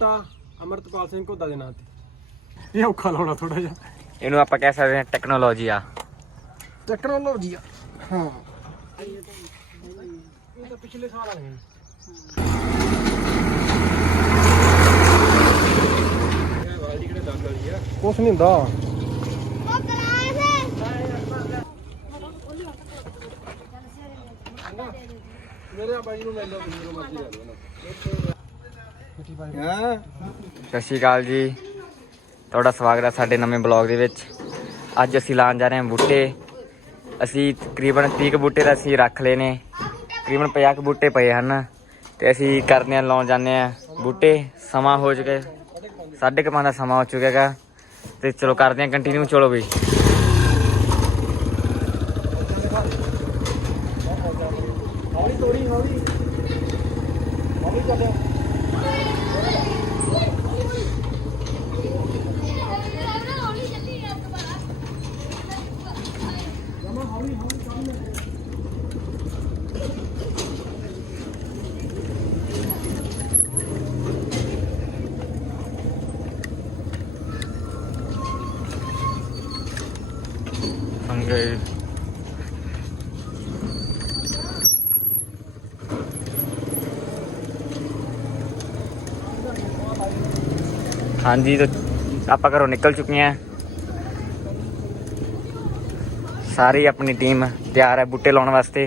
ਬੂਟਾ ਅਮਰਤਪਾਲ ਸਿੰਘ ਘੋਦਾ ਦੇ ਨਾਂ ਤੇ। ਇਹ ਔਖਾ ਲਾਉਣਾ ਥੋੜਾ ਜਿਹਾ। ਇਹਨੂੰ ਆਪਾਂ ਕਹਿ ਸਕਦੇ ਹਾਂ ਟੈਕਨੋਲੋਜੀ ਆ। ਟੈਕਨੋਲੋਜੀ ਆ। ਹਾਂ। ਇਹ ਤਾਂ ਪਿਛਲੇ ਸਾਲ ਵਾਲੀਆਂ ਕੁਛ ਨਹੀਂ ਹੁੰਦਾ। ਮੇਰੇ ਆ ਬਾਈ ਨੂੰ ਲੈ ਲਓ ਤੁਸੀਂ ਮਰਜ਼ੀ ਲੈ ਲਓ। ਹਾਂ ਸਤਿ ਸ਼੍ਰੀ ਅਕਾਲ ਜੀ। ਤੁਹਾਡਾ ਸਵਾਗਤ ਹੈ ਸਾਡੇ ਨਵੇਂ ਬਲੌਗ ਦੇ ਵਿੱਚ। ਅੱਜ ਅਸੀਂ ਲਾਉਣ ਜਾ ਰਹੇ ਹਾਂ ਬੂਟੇ। ਅਸੀਂ ਤਕਰੀਬਨ 30 ਕੁ ਬੂਟੇ ਤਾਂ ਅਸੀਂ ਰੱਖ ਲਏ ਨੇ। ਤਕਰੀਬਨ 50 ਕੁ ਬੂਟੇ ਪਏ ਹਨ ਤੇ ਅਸੀਂ ਕਰਦੇ ਹਾਂ, ਲਾਉਣ ਜਾਂਦੇ ਹਾਂ ਬੂਟੇ। ਸਮਾਂ ਹੋ ਚੁੱਕੇ ਸਾਢੇ ਕੁ ਪੰਜ ਦਾ ਸਮਾਂ ਹੋ ਚੁੱਕਾ ਹੈਗਾ। ਤੇ ਚਲੋ ਕਰਦੇ ਹਾਂ ਕੰਟੀਨਿਊ ਚਲੋ ਬਈ ਹੌਲੀ ਤੋੜੀ ਹੌਲੀ ਹੌਲੀ ਚੱਲਿਆ ਸੰਗੇ ਹਾਂਜੀ ਤਾਂ ਆਪਾਂ ਘਰੋਂ ਨਿਕਲ ਚੁੱਕੇ ਹਾਂ ਸਾਰੀ ਆਪਣੀ ਟੀਮ ਤਿਆਰ ਹੈ ਬੂਟੇ ਲਾਉਣ ਵਾਸਤੇ।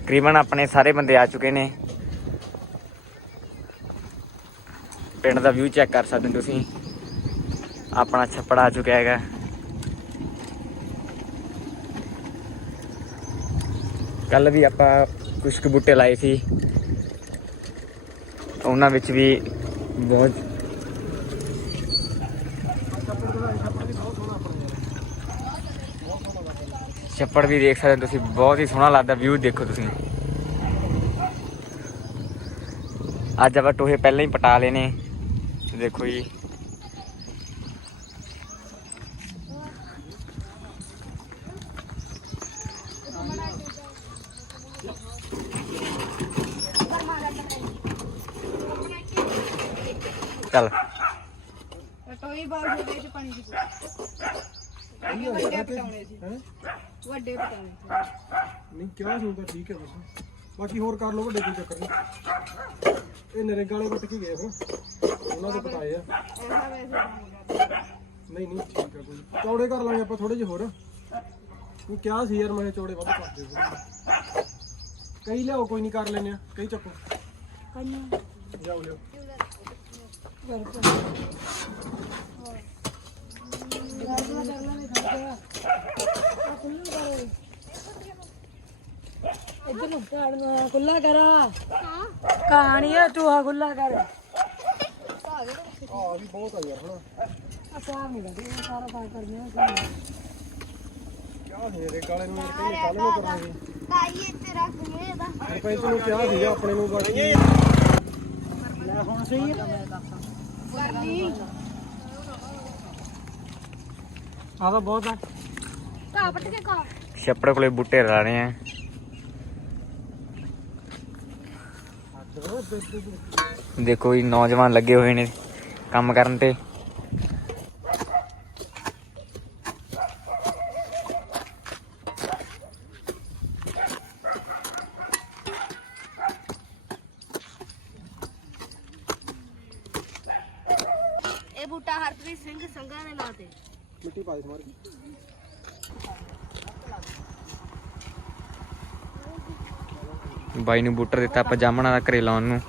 ਤਕਰੀਬਨ ਆਪਣੇ ਸਾਰੇ ਬੰਦੇ ਆ ਚੁੱਕੇ ਨੇ। ਪਿੰਡ ਦਾ ਵਿਊ ਚੈੱਕ ਕਰ ਸਕਦੇ ਹੋ ਤੁਸੀਂ। ਆਪਣਾ ਛੱਪੜ ਆ ਚੁੱਕਿਆ ਹੈਗਾ। ਕੱਲ ਵੀ ਆਪਾਂ ਕੁਝ ਕੁ ਬੂਟੇ ਲਾਏ ਸੀ। ਉਹਨਾਂ ਵਿੱਚ ਵੀ ਬਹੁਤ ਛੱਪੜ ਵੀ ਦੇਖ ਸਕਦੇ ਤੁਸੀਂ, ਬਹੁਤ ਹੀ ਸੋਹਣਾ ਲੱਗਦਾ ਵਿਊ ਦੇਖੋ ਤੁਸੀਂ। ਅੱਜ ਆਪਾਂ ਟੋਹੇ ਪਹਿਲਾਂ ਹੀ ਪਟਾ ਲਏ ਨੇ ਦੇਖੋ ਜੀ। ਚੱਲ। ਟੋਈ ਬਾਲ ਦੇ ਵਿੱਚ ਪਾਣੀ ਦੀ ਵੱਡੇ ਪਟਾਉਣੇ ਸੀ। ਹੈਂ? ਵੱਡੇ ਪਟਾਉਣੇ ਨਹੀਂ ਕਿਹਾ ਸੀ ਤਾਂ ਠੀਕ ਹੈ ਬਸ। ਬਾਕੀ ਹੋਰ ਕਰ ਲਓ ਵੱਡੇ ਕੋਈ ਚੱਕਰ ਨਹੀਂ। ਇਹ ਨਰੇਗਾ ਵਾਲੇ ਵੱਟ ਕੇ ਗਏ ਫਿਰ? ਉਹਨਾਂ ਦੇ ਪਟਾਏ ਆ। ਐਸਾ ਵੈਸੇ ਨਹੀਂ ਨਹੀਂ ਠੀਕ ਹੈ ਕੋਈ ਚੌੜੇ ਕਰ ਲਾਂਗੇ ਆਪਾਂ ਥੋੜੇ ਜਿਹੇ ਹੋਰ। ਨਹੀਂ ਕਿਹਾ ਸੀ ਯਾਰ ਮੈਂ ਚੌੜੇ ਵੱਧ ਕਰ ਦੇ। ਕਈ ਲਿਆਓ ਕੋਈ ਨਹੀਂ ਕਰ ਲੈਨੇ ਆ। ਕਈ ਚੱਕੋ। ਕੰਨੂ ਜਾਓ ਲਿਓ ਇੱਧਰ ਨੂੰ ਕਾੜਨਾ ਖੁੱਲਾ ਕਰਾ। ਕਹਾਣੀ ਹੈ ਟੂਹਾ ਖੁੱਲਾ ਕਰ ਆ ਵੀ ਬਹੁਤ ਆ ਯਾਰ ਹਨਾ। ਅਸਾਂ ਨਹੀਂ ਲੱਗੀ ਸਾਰਾ ਕੰਮ ਕਰਨੇ ਆ। ਕਿਹਾ ਸੀ ਨਰੇਗਾ ਵਾਲੇ ਨੂੰ ਕੱਲ ਨੂੰ ਕਰਾਂਗੇ ਤਾਈ ਇੱਥੇ ਰੱਖ ਦੇ ਇਹਦਾ। ਸਰਪੰਚ ਨੂੰ ਕਿਹਾ ਸੀਗਾ ਆਪਣੇ ਨੂੰ ਬਾਕੀ। ਲੈ ਹੁਣ ਸਹੀ ਆ ਤਾਂ ਬਹੁਤ ਆ। ਘਾਹ ਪੱਟ ਕੇ ਘਾਹ। ਛੱਪੜ ਕੋਲੇ ਬੂਟੇ ਲਾਣੇ ਆ। ਦੇਖੋ ਜੀ ਨੌਜਵਾਨ ਲੱਗੇ ਹੋਏ ਨੇ ਕੰਮ ਕਰਨ ਤੇ। ਇਹ ਬੂਟਾ ਹਰਪ੍ਰੀਤ ਸਿੰਘ ਸੰਘਾ ਦੇ ਨਾਂ ਤੇ। ਮਿੱਟੀ ਪਾ ਦੇ ਸਮਾਰ। ਬਾਈ ਨੂੰ ਬੂਟਰ ਦਿੱਤਾ ਆਪਾਂ ਜਾਮਣਾ ਦਾ ਘਰੇ ਲਾਉਣ ਨੂੰ।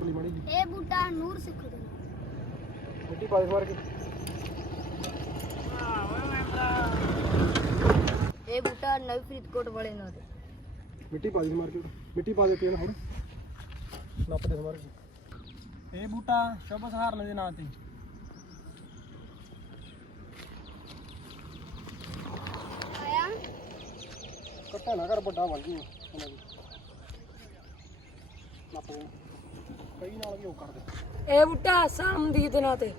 ਮਿੱਟੀ ਮਾੜੀ ਜਿਹੀ। ਇਹ ਬੂਟਾ ਨੂਰ ਸਿੱਖ ਦੇ। ਮਿੱਟੀ ਪਾ ਦੇ ਸਮਾਰ। ਕੇ ਇਹ ਬੂਟਾ ਨਵੀਂ ਫਰੀਦਕੋਟ ਵਾਲੇ ਨਾਂ ਤੇ ਮਿੱਟੀ ਪਾ ਦੇ ਸਮਾਰ ਕੇ ਮਿੱਟੀ ਪਾ ਦੇ ਪੇਨ ਹੁਣ। ਨੱਪ ਦੇ ਸਮਾਰ ਕੇ ਇਹ ਬੂਟਾ ਸ਼ੁਭ ਸਹਾਰਨ ਦੇ ਨਾਂ ਤੇ। ਆਇਆ? ਕੱਟਾ ਨਾ ਕਰ ਵੱਡਾ ਬਣ ਜੂ। ਦੀ। ਨੱਪ ਦੇ। ਕਈ ਨਾਲ ਵੀ ਉਹ ਕਰ ਦੇ। ਇਹ ਬੂਟਾ ਸਾਮ ਦੀ ਦੇ ਨਾਂ ਤੇ।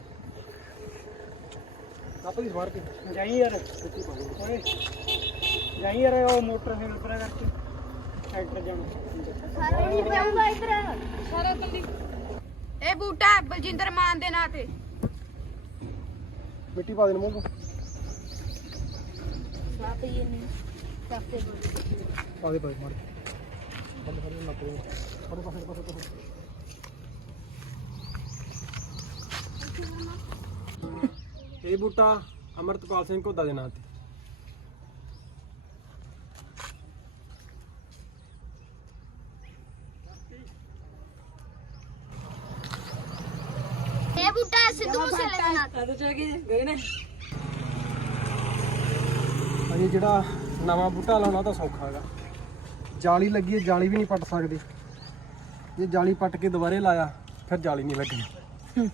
ਨੱਪ ਦੀ ਸਮਾਰ ਕੇ ਜਾਈ ਯਾਰ। ਓਏ। ਜਾਈ ਯਾਰ ਉਹ ਮੋਟਰਸਾਈਕਲ ਪਰਾ ਕਰਕੇ ਟਰੈਕਟਰ ਜਾਣਾ। ਸਾਰਾ ਨਹੀਂ ਪਿਆਉਂਗਾ ਇੱਧਰ। ਇਹ ਬੂਟਾ ਬਲਜਿੰਦਰ ਮਾਨ ਦੇ ਨਾਂ ਤੇ। ਮਿੱਟੀ ਪਾ ਦੇ ਮੋਲ ਸਾਫ਼ ਹੀ ਨਹੀਂ ਸਾਫ਼ ਤੇ ਪਾ ਦੇ ਪਾ ਦੇ ਮਾਰ। ਬੰਦ ਕਰ ਦੇ ਦੇ ਫੜੋ ਪਾਸੇ ਪਾਸੇ ਪਾਸੇ ਇਹ ਬੂਟਾ ਅਮਰਤਪਾਲ ਸਿੰਘ ਘੋਦਾ ਦੇ ਨਾਂ ਤੇ ਇਹ ਬੂਟਾ ਸਿੱਧੂ ਮੂਸੇਵਾਲੇ ਦੇ ਨਾਂ ਤੇ ਆਦੋ ਚਾ ਕੇ ਗਏ ਨੇ। ਅਜੇ ਜਿਹੜਾ ਨਵਾਂ ਬੂਟਾ ਲਾਉਣਾ ਤਾਂ ਸੌਖਾ ਹੈਗਾ। ਜਾਲੀ ਲੱਗੀ ਹੈ ਜਾਲੀ ਵੀ ਨਹੀਂ ਪੱਟ ਸਕਦੇ। ਜੇ ਜਾਲੀ ਪੱਟ ਕੇ ਦੁਬਾਰੇ ਲਾਇਆ ਫਿਰ ਜਾਲੀ ਨਹੀਂ ਲੱਗਣੀ।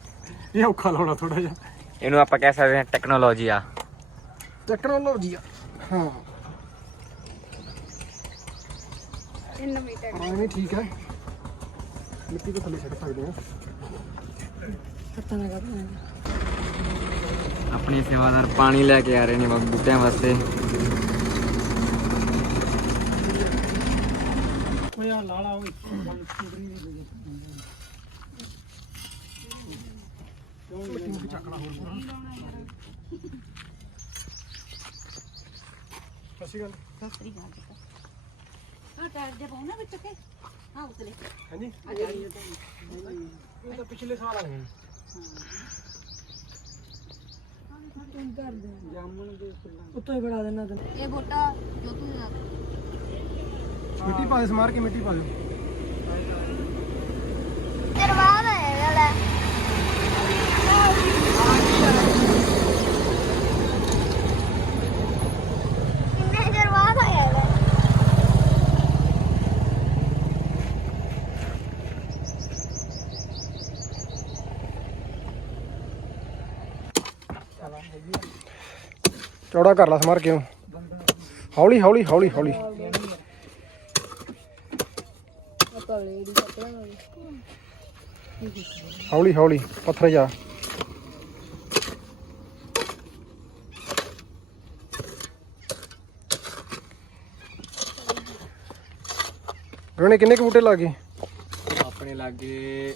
ਇਹ ਔਖਾ ਲਾਉਣਾ ਥੋੜਾ ਜਿਹਾ। ਇਹਨੂੰ ਆਪਾਂ ਕਹਿ ਸਕਦੇ ਹਾਂ ਟੈਕਨੋਲੋਜੀ ਆ। ਟੈਕਨੋਲੋਜੀ ਆ। ਹਾਂ। ਇਹ ਨਵੀਂ ਟੈਕ ਐਵੇਂ ਠੀਕ ਹੈ। ਮਿੱਟੀ ਤੋਂ ਥੱਲੇ ਛੱਡ ਸਕਦੇ ਹਾਂ। ਆਪਣੇ ਸੇਵਾਦਾਰ ਪਾਣੀ ਲੈ ਕੇ ਆ ਰਹੇ ਨੇ ਬ- ਬੂਟਿਆਂ ਵਾਸਤੇ ਓਏ ਆ ਲਾਲਾ ਓਏ ਸਸੀ ਗੱਲ ਹਾਂ ਟਾਇਰ ਦੇ ਪਾਉਣਾ ਵਿੱਚ ਕੇ ਹਾਂ ਉਤਲੇ ਹਾਂਜੀ? ਇਹ ਤਾਂ ਪਿਛਲੇ ਸਾਲ ਆਏ ਨੇ ਉੱਤੋਂ ਹੀ ਬਣਾ ਦੇਣਾ ਤੈਨੂੰ। ਇਹ ਬੂਟਾ ਜੋਤੂ ਦੇ ਨਾਂ ਤੇ ਮਿੱਟੀ ਪਾ ਦੇ ਸਮਾਰ ਕੇ ਮਿੱਟੀ ਪਾ ਦੇ ਤੇਰੇ ਬਾਅਦ ਹੈ ਵਾਲਾ ਕਿੰਨੇ ਚਿਰ ਬਾਅਦ ਆਇਆ ਇਹਦਾ ਚੌੜਾ ਕਰ ਲਾ ਸਮਾਰ ਕਿਉਂ? ਹੌਲੀ ਹੌਲੀ ਹੌਲੀ ਹੌਲੀ। ਹੌਲੀ ਹੌਲੀ ਪੱਥਰ ਜਾ। ਰੋਣੇ ਕਿੰਨੇ ਕੁ ਬੂਟੇ ਲੱਗੇ? ਆਪਣੇ ਲਾਗੇ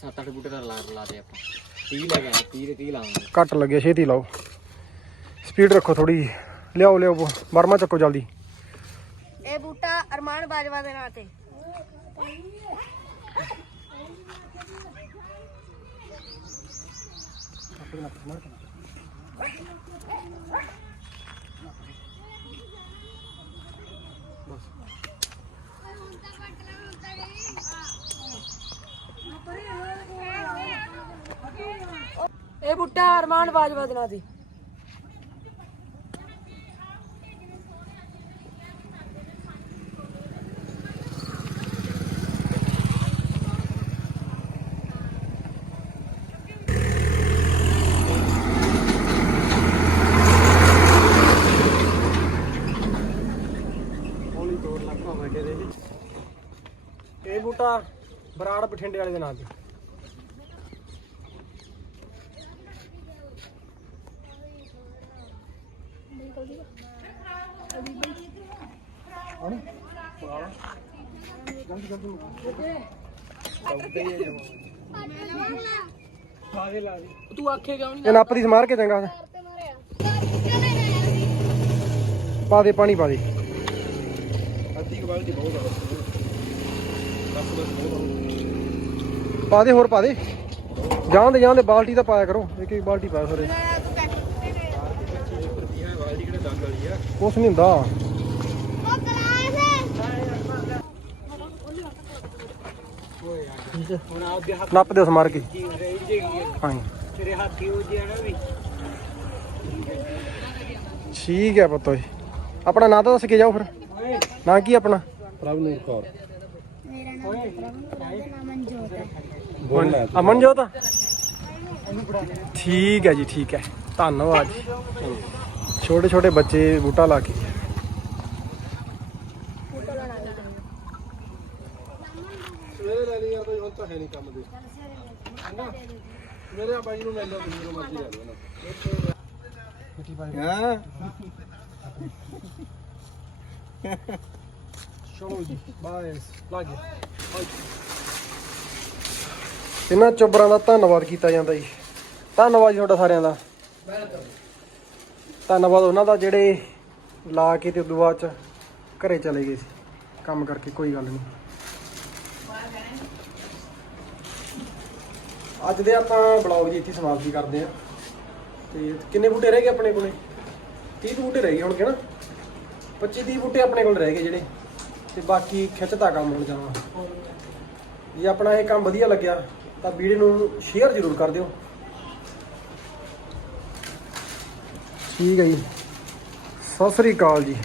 7-8 ਬੂਟੇ ਦਾ ਲਾ ਲਾ ਦੇ ਆਪਾਂ। 30 ਲੈ ਗਏ 30 ਤੇ 30 ਲਾਵਾਂਗੇ। ਘੱਟ ਲੱਗੇ ਛੇਤੀ ਲਾਓ। ਸਪੀਡ ਰੱਖੋ ਥੋੜੀ ਲਿਆਓ ਲਿਆਓ ਬਰਮਾ ਚੱਕੋ ਜਲਦੀ। ਇਹ ਬੂਟਾ ਅਰਮਾਨ ਬਾਜਵਾ ਦੇ ਨਾਂ ਤੇ। ਇਹ ਬੂਟਾ ਅਰਮਾਨ ਬਾਜਵਾ ਦੇ ਨਾਂ ਤੇ ਹੌਲੀ ਤੋੜ ਲੱਗ ਭਾਵੇਂ ਕੇ ਦੇ ਇਹ ਬੂਟਾ ਬਰਾੜ ਬਠਿੰਡੇ ਵਾਲੇ ਦੇ ਨਾਂ ਤੇ। ਤੂੰ ਆਖੇ ਕਿਉਂ ਨਹੀਂ ਇਹ ਨੱਪ ਦੀ ਸਮਾਰ ਕੇ ਚੰਗਾ। ਪਾ ਦੇ ਪਾਣੀ ਪਾ ਦੇ। ਪਾ ਦੇ ਹੋਰ ਪਾ ਦੇ। ਜਾਂ ਦੇ ਜਾਂ ਦੇ ਬਾਲਟੀ ਤਾਂ ਪਾਇਆ ਕਰੋ। ਇੱਕ ਇੱਕ ਬਾਲਟੀ ਪਾਇਆ ਸਾਰੇ। ਕੁਛ ਨਹੀਂ ਹੁੰਦਾ। ਨੱਪ ਦੇ ਸਮਾਰ ਕੇ। ਦੀ ਰਹੀ ਜੇਗੀ ਹਾਂ ਤੇਰੇ ਹੱਥ ਹੀ ਉਹ ਜਿਹਾ ਨਾ ਵੀ ਠੀਕ ਹੈ ਪੁੱਤੋ ਜੀ ਆਪਣਾ ਨਾਂ ਤਾਂ ਦੱਸ ਕੇ ਜਾਓ ਫਿਰ। ਨਾਂ ਕੀ ਆਪਣਾ? ਪ੍ਰਭਨੂਰ ਕੌਰ। ਮੇਰਾ ਨਾਮ ਪ੍ਰਭੂ ਨਾਮ ਮਨਜੋਤ ਹੈ। ਅਮਨਜੋਤ? ਠੀਕ ਹੈ ਜੀ ਠੀਕ ਹੈ। ਧੰਨਵਾਦ ਜੀ। ਛੋਟੇ ਛੋਟੇ ਬੱਚੇ ਬੂਟਾ ਲਾ ਕੇ। ਸਵੇਰੇ ਲੈ ਲਈ ਯਾਰ ਕੋਈ ਹੁਣ ਤਾਂ ਹੈ ਨਹੀਂ ਕੰਮ ਦੇ। ਮੇਰੇ ਬਾਈ ਨੂੰ ਮਿਲ ਲਓ ਤੁਸੀਂ ਮਰਜ਼ੀ ਲੈ ਲਓ। ਮਿੱਟੀ ਹਾਂ? ਚਲੋ ਜੀ ਬਾਏ ਲਾਗੇ ਇਹਨਾਂ ਚੋਬਰਾਂ ਦਾ ਧੰਨਵਾਦ ਕੀਤਾ ਜਾਂਦਾ ਜੀ। ਧੰਨਵਾਦ ਜੀ ਤੁਹਾਡਾ ਸਾਰਿਆਂ ਦਾ। ਧੰਨਵਾਦ ਉਹਨਾਂ ਦਾ ਜਿਹੜੇ ਲਾ ਕੇ ਤੇ ਉਦੋਂ ਬਾਅਦ ਚ ਘਰੇ ਚਲੇ ਗਏ ਸੀ। ਕੰਮ ਕਰਕੇ ਕੋਈ ਗੱਲ ਨਹੀਂ। ਅੱਜ ਦੇ ਆਪਾਂ ਬਲੌਗ ਜੀ ਇੱਥੇ ਸਮਾਪਤੀ ਕਰਦੇ ਆ ਤੇ ਕਿੰਨੇ ਬੂਟੇ ਰਹਿ ਗਏ ਆਪਣੇ ਕੋਲੇ? 30 ਬੂਟੇ ਰਹਿ ਗਏ ਹੋਣਗੇ ਨਾ। 25 30 ਬੂਟੇ ਆਪਣੇ ਕੋਲ ਰਹਿ ਗਏ ਜਿਹੜੇ। ਤੇ ਬਾਕੀ ਖਿੱਚਦਾ ਕੰਮ ਹੁਣ ਜਾਣਾ ਜੇ ਆਪਣਾ ਇਹ ਕੰਮ ਵਧੀਆ ਲੱਗਿਆ ਤਾਂ ਵੀਡੀਓ ਨੂੰ ਸ਼ੇਅਰ ਜ਼ਰੂਰ ਕਰ ਦਿਓ। ਠੀਕ ਹੈ ਜੀ। ਸਤਿ ਸ੍ਰੀ ਅਕਾਲ ਜੀ।